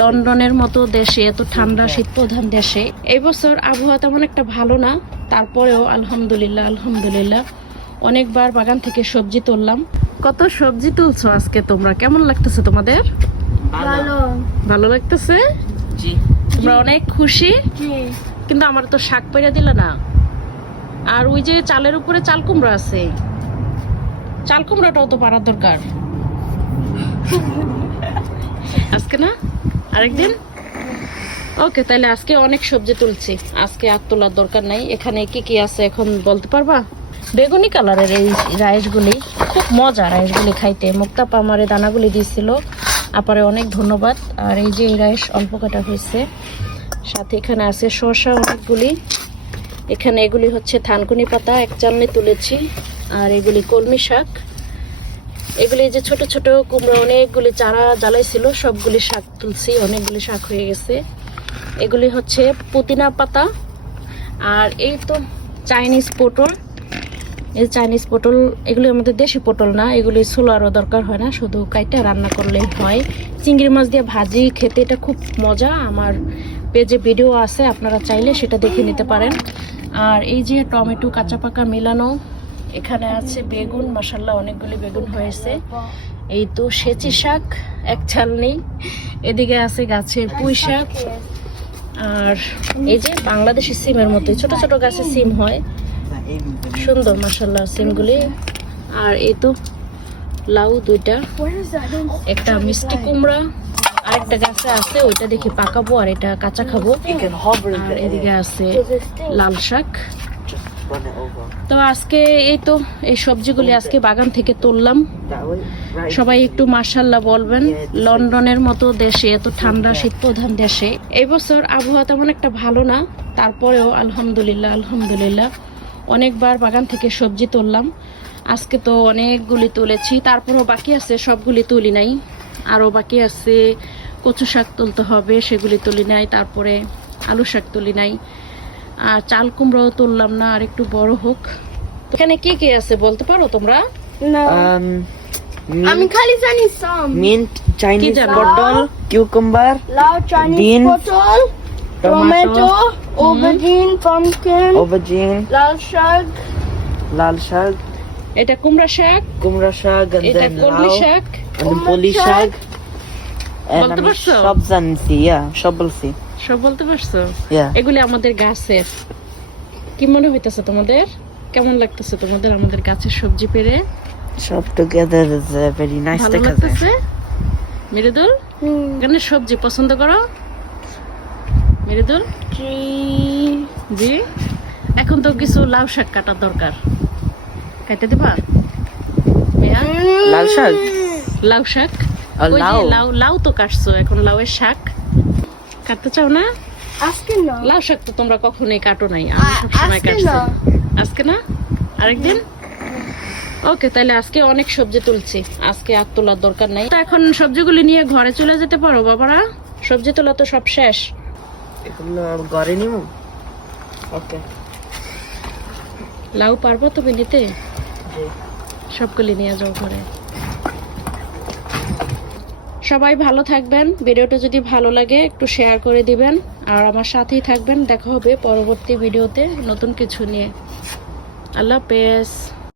লন্ডনের মতো দেশে এত ঠান্ডা শীত প্রধান দেশে। এই বছর আবহাওয়া তেমন একটা ভালো না। তারপরেও আলহামদুলিল্লাহ আলহামদুলিল্লাহ। অনেকবার বাগান থেকে সবজি তুললাম। কত সবজি তুলছো আজকে তোমরা? কেমন লাগতেছে তোমাদের? ভালো। ভালো লাগতেছে? জি। তোমরা অনেক খুশি? জি। কিন্তু আমার তো শাক পেরে দিলে না। আর ওই যে চালের উপরে চাল কুমড়া আছে। চাল কুমড়াটাও তো পারার দরকার। আজকে না? আরেকদিন? ওকে তাহলে আজকে অনেক সবজি তুলছি। আজকে আর তোলার দরকার নাই। এখানে কি কি আছে এখন বলতে পারবা? বেগুনি কালারের এই রাইসগুলি, খুব মজা রাইসগুলি খাইতে। মুক্তাপা আমার দানাগুলি দিয়েছিল। আপারে অনেক ধন্যবাদ। আর এই যে এই রাইস অল্প কাটা হয়েছে, সাথে এখানে আছে শসা অনেকগুলি। এখানে এগুলি হচ্ছে থানকুনি পাতা, এক চালনি তুলেছি। আর এগুলি কলমি শাক। এগুলি যে ছোট ছোট কুমড়ো, অনেকগুলি চারা জ্বালাইছিল সবগুলি শাক তুলছি, অনেকগুলি শাক হয়ে গেছে। এগুলি হচ্ছে পুদিনা পাতা আর এই তো চাইনিজ পটল। এই চাইনিজ পটল, এগুলি আমাদের দেশি পটল না, এগুলি সোলারও দরকার হয় না, শুধু কাইটা রান্না করলেই হয়। চিংড়ি মাছ দিয়ে ভাজি খেতে এটা খুব মজা, আমার পেজে ভিডিও আছে, আপনারা চাইলে সেটা দেখে নিতে পারেন। আর এই যে টমেটো, কাঁচা পাকা মেলানো এখানে আছে বেগুন মশাল্লা অনেকগুলি বেগুন হয়েছে। এই তো সেচি শাক, এক ছাল নেই। এদিকে আছে গাছের পুঁই শাক। আর এই যে বাংলাদেশি সিমের মতো, ছোট ছোট গাছের সিম হয়। সুন্দর মাসাল্লাহ সিমগুলি। আর এই তো লাউ দুইটা? একটা মিষ্টি কুমড়া, আরেকটা গাছে আছে, ওইটা দেখি পাকাবো আর এটা কাঁচা খাব। এদিকে আছে লাল শাক. তো আজকে এই তো এই সবজিগুলি আজকে বাগান থেকে তুললাম. সবাই একটু মার্শাল্লাহ বলবেন লন্ডনের মতো দেশে এত ঠান্ডা শীত প্রধান দেশে। এবছর আবহাওয়া তেমন একটা ভালো না তারপরেও আলহামদুলিল্লাহ আলহামদুলিল্লাহ অনেকবার বাগান থেকে সবজি তুললাম। আজকে তো অনেকগুলি তুলেছি তারপরেও বাকি আছে সবগুলি তুলি নাই। আরও বাকি আছে কচু শাক তুলতে হবে সেগুলি তুলি নাই তারপরে আলু শাক তুলি নাই। আর চাল কুমড়াও তুললাম না আর একটু বড় হোক। এখানে কি কি আছে বলতে পারো তোমরা? লাল শাক। লাল শাক এটা কুমড়া শাক কুমড়া শাক এটা কলমি পলি শাক। বলতে সব জানছি ইয়া সব বলছি। সব বলতে পারছ? এগুলি আমাদের গাছের। কি মনে হইতেছে তোমাদের? কেমন লাগতেছে তোমাদের আমাদের গাছের সবজি পেরে? সব ভালো দেখাচ্ছে। লাগতেছে? মৃদুল হুম, সবজি পছন্দ করো? জি, এখন তো কিছু লাউ শাক কাটার দরকার। কাটতে দিবা? লাল শাক? লাউ শাক? লাউ লাউ তো কাটছো এখন লাউয়ের শাক। কাটতে চাও না আজকে না। লাউ শাক তো তোমরা কখনোই কাটো নাই আমি সবসময় আজকে কাটছি না। আজকে না আরেকদিন ওকে তাহলে আজকে অনেক সবজি তুলছি আজকে আর তোলার দরকার নাই তো এখন সবজিগুলি নিয়ে ঘরে চলে যেতে পারো বাবারা সবজি তোলা তো সব শেষ এগুলো ঘরে নিমু? Okay. লাউ পারব তুমি নিতে জি। সবগুলি নিয়ে যাও ঘরে সবাই ভালো থাকবেন। ভিডিওটা যদি ভালো লাগে, একটু শেয়ার করে দিবেন। আর আমার সাথেই থাকবেন। দেখা হবে পরবর্তী ভিডিওতে নতুন কিছু নিয়ে। আল্লাহ হাফেজ।